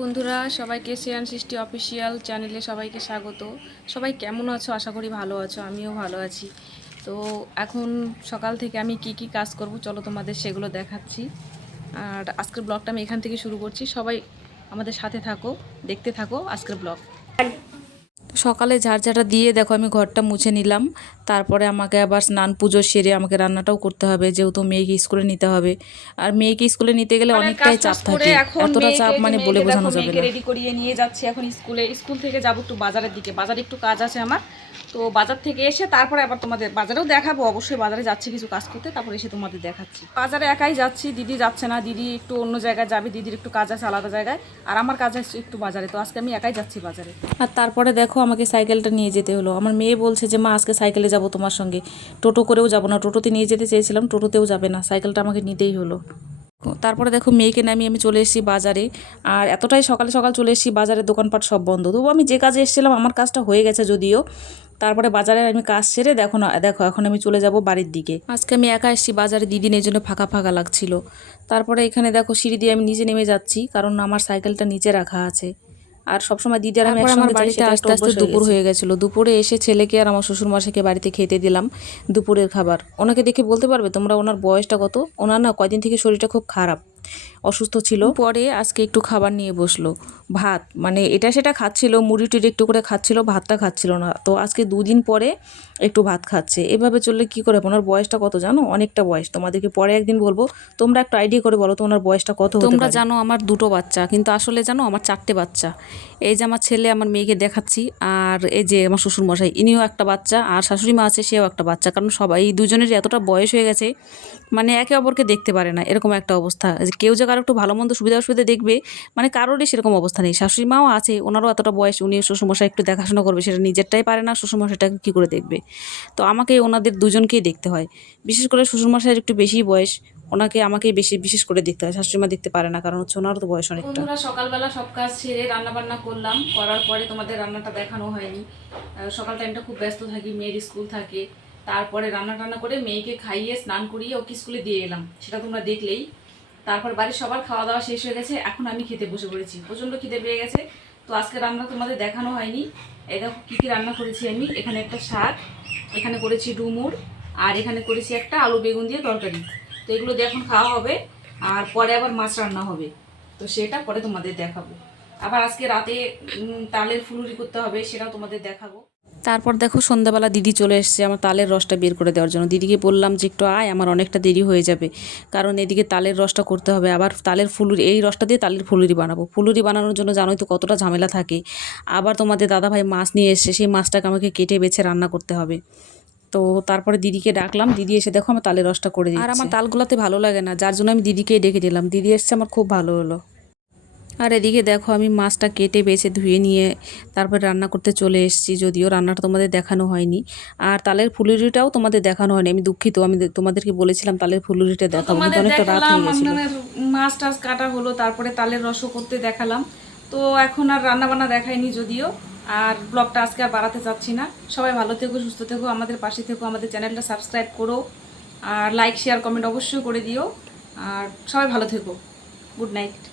বন্ধুরা সবাইকে শ্রেয়ান সৃষ্টি অফিসিয়াল চ্যানেলে সবাইকে স্বাগত। সবাই কেমন আছো? আশা করি ভালো আছো, আমিও ভালো আছি। তো এখন সকাল থেকে আমি কি কি কাজ করব চলো তোমাদের সেগুলো দেখাচ্ছি। আর আজকের ব্লগটা আমি এখান থেকে শুরু করছি। সবাই আমাদের সাথে থাকো, দেখতে থাকো আজকের ব্লগ। সকালে ঝাড়ঝাড়া দিয়ে দেখো আমি ঘরটা মুছে নিলাম। তারপরে আমাকে আবার স্নান পুজো সেরে আমাকে রান্নাটাও করতে হবে, যেহেতু মেয়েকে স্কুলে নিতে হবে। আর মেয়েকে স্কুলে নিতে গেলে অনেকটাই চাপ থাকে, এতটা চাপ মানে বলে বোঝানো যাবে না। রেডি করিয়ে নিয়ে যাচ্ছি এখন স্কুল থেকে যাবো একটু বাজারের দিকে, বাজারে একটু কাজ আছে আমার। তো বাজার থেকে এসে তারপরে আবার তোমাদের বাজারেও দেখাবো, অবশ্যই বাজারে যাচ্ছি কিছু কাজ করতে, তারপরে এসে তোমাদের দেখাচ্ছি। বাজারে একাই যাচ্ছি, দিদি যাচ্ছে না, দিদি একটু অন্য জায়গায় যাবে, দিদির একটু কাজ আছে আলাদা জায়গায়, আর আমার কাজ আছে একটু বাজারে। তো আজকে আমি একাই যাচ্ছি বাজারে। আর তারপরে দেখো আমাকে সাইকেলটা নিয়ে যেতে হলো। আমার মেয়ে বলছে যে মা আজকে সাইকেলে যাব তোমার সঙ্গে, টোটো করেও যাব না, টোটোতে নিয়ে যেতে চেয়েছিলাম, টোটোতেও যাবে না, সাইকেলটা আমাকে নিতেই হলো। তারপরে দেখো মেয়েকে নামিয়ে আমি চলে এসেছি বাজারে। আর এতটাই সকাল সকাল চলে এসেছি, বাজারের দোকানপাট সব বন্ধ। তবু আমি যে কাজে এসেছিলাম আমার কাজটা হয়ে গেছে যদিও। তারপরে বাজারে আমি কাজ সেরে দেখো এখন আমি চলে যাব বাড়ির দিকে। আজকে আমি একা এসেছি বাজারে, দিদি এই জন্য ফাঁকা ফাঁকা লাগছিল। তারপরে এখানে দেখো সিঁড়ি দিয়ে আমি নিচে নেমে যাচ্ছি, কারণ আমার সাইকেলটা নিচে রাখা আছে। আর সবসময় দিদি আর আমি একসঙ্গে যাই, সেটা আস্তে আস্তে দুপুর হয়ে গেছিলো। দুপুরে এসে ছেলেকে আর আমার শ্বশুরমশাইকে বাড়িতে খেতে দিলাম দুপুরের খাবার। ওনাকে দেখে বলতে পারবে তোমরা ওনার বয়সটা কত? ওনার না কয়দিন থেকে শরীরটা খুব খারাপ, অসুস্থ ছিল। পরে আজকে একটু খাবার নিয়ে বসলো, ভাত মানে এটা সেটা খাচ্ছিল, মুড়ি টুড়ি একটু করে খাচ্ছিল, ভাতটা খাচ্ছিল না। তো আজকে দুদিন পরে একটু ভাত খাচ্ছে। এভাবে চললে কি করে? ওনার বয়সটা কত জানো? অনেকটা বয়স, তোমাদেরকে পরে একদিন বলবো। তোমরা একটু আইডিয়া করে বলো তো ওনার বয়সটা কত হতে পারে। তোমরা জানো আমার দুটো বাচ্চা, কিন্তু আসলে জানো আমার চারটে বাচ্চা। এই যে আমার ছেলে আমার মেয়েকে দেখাচ্ছি, আর এই যে আমার শ্বশুরমশাই ইনিও একটা বাচ্চা, আর শাশুড়ি মা আছে সেও একটা বাচ্চা। কারণ সবাই এই দুজনের এতটা বয়স হয়ে গেছে, মানে একে অপরকে দেখতে পারে না, এরকম একটা অবস্থা। যে কেউ যে কারো একটু ভালো মন্দ সুবিধা অসুবিধা দেখবে, মানে কারোরই সেরকম অবস্থা নেই। শাশুড়ি মাও আছে, ওনারও এতটা বয়স, উনি শ্বশুরমশাই একটু দেখাশোনা করবে, সেটা নিজেরটাই পারে না, শ্বশুরমশাইটাকে কী করে দেখবে? তো আমাকে ওনাদের দুজনকেই দেখতে হয়। বিশেষ করে শ্বশুরমশাইয়ের একটু বেশি বয়স, ওনাকে আমাকেই বিশেষ করে দেখতে হয়, শাশুড়িমা দেখতে পারে না, কারণ হচ্ছে ওনারও তো বয়স অনেকটা। বন্ধুরা সকালবেলা সব কাজ সেরে রান্না বান্না করলাম, করার পরে তোমাদের রান্নাটা দেখানো হয়নি। সকাল টাইমটা খুব ব্যস্ত থাকি, মেয়ের স্কুল থাকে। তারপরে রান্না টান্না করে মেয়েকে খাইয়ে স্নান করিয়ে ওকে স্কুলে দিয়ে এলাম, সেটা তোমরা দেখলেই। তারপর বাড়ির সবার খাওয়া দাওয়া শেষ হয়ে গেছে, এখন আমি খেতে বসে পড়েছি, প্রচণ্ড খিদে পেয়ে গেছে। তো আজকে রান্না তোমাদের দেখানো হয়নি। এই দেখো কী কী রান্না করেছি আমি। এখানে একটা শাক, এখানে করেছি ডুমুর, আর এখানে করেছি একটা আলু বেগুন দিয়ে তরকারি। তো এগুলো দিয়ে এখন খাওয়া হবে, আর পরে আবার মাছ রান্না হবে, তো সেটা পরে তোমাদের দেখাবো। আবার আজকে রাতে তালের ফুলুরি করতে হবে, সেটাও তোমাদের দেখাবো। তারপর দেখো সন্ধ্যাবেলা দিদি চলে এসছে আমার তালের রসটা বের করে দেওয়ার জন্য। দিদিকে বললাম যে একটু আয়, আমার অনেকটা দেরি হয়ে যাবে, কারণ এদিকে তালের রসটা করতে হবে, আবার তালের ফুলুরি, এই রসটা দিয়ে তালের ফুলুরি বানাবো। ফুলুরি বানানোর জন্য জানোই তো কতটা ঝামেলা থাকে। আবার তোমাদের দাদাভাই মাছ নিয়ে এসছে, সেই মাছটাকে আমাকে কেটে বেছে রান্না করতে হবে। তো তারপরে দিদিকে ডাকলাম, দিদি এসে দেখো আমার তালের রসটা করে দিচ্ছে। আর আমার তালগুলাতে ভালো লাগে না, যার জন্য আমি দিদিকেই ডেকে দিলাম। দিদি এসছে, আমার খুব ভালো হলো। আর এদিকে দেখো আমি মাছটা কেটে বেছে ধুয়ে নিয়ে তারপরে রান্না করতে চলে এসেছি, যদিও রান্নাটা তোমাদের দেখানো হয়নি। আর তালের ফুলুরিটাও তোমাদের দেখানো হয়নি, আমি দুঃখিত। আমি তোমাদেরকে বলেছিলাম তালের ফুলুরিটা দেখাবো, কিন্তু অনেকটা রাত হয়ে গেছিল। মাছ টাছ কাটা হলো, তারপরে তালের রসও করতে দেখালাম। তো এখন আর রান্না বান্না দেখাইনি যদিও। আর ব্লগটা আজকে আর বাড়াতে চাচ্ছি না। সবাই ভালো থেকো, সুস্থ থেকো, আমাদের পাশে থেকো, আমাদের চ্যানেলটা সাবস্ক্রাইব করো, আর লাইক শেয়ার কমেন্ট অবশ্যই করে দিও। আর সবাই ভালো থেকো। Good night.